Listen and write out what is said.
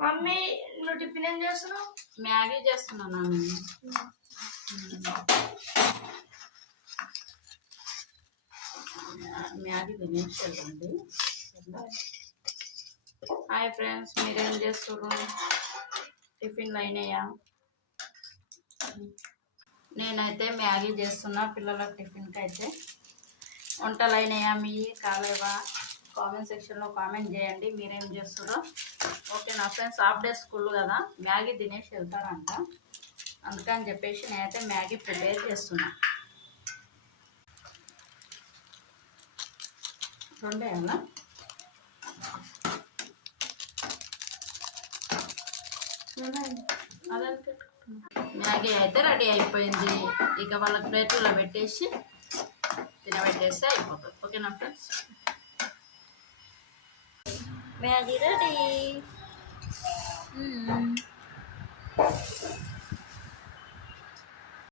Mummy నువ్వు tiffin ఏం చేస్తున్నావు? మ్యాగీ చేస్తున్నాను. మ్యాగీ తినేసేదండి. హాయ్ ఫ్రెండ్స్, మీరేం చేస్తున్నారు? టిఫిన్లు అయినాయా? నేనైతే మ్యాగీ చేస్తున్నా పిల్లల టిఫిన్కి. అయితే వంటలు అయినాయా మీ కాలేవా? కామెంట్ సెక్షన్లో కామెంట్ చేయండి మీరేం చేస్తారో. ఓకే నా ఫ్రెండ్స్, హాఫ్ డే స్కూల్ కదా, మ్యాగీ తినేసి వెళ్తారంట. అందుకని చెప్పేసి నేనైతే మ్యాగీ ప్రిపేర్ చేస్తున్నా. రెండే అలా మ్యాగీ అయితే రెడీ అయిపోయింది. ఇక వాళ్ళ ప్లేట్లో పెట్టేసి తినబెట్టేస్తే అయిపోతుంది. ఓకేనా ఫ్రెండ్స్, మ్యాగీ రెడీ.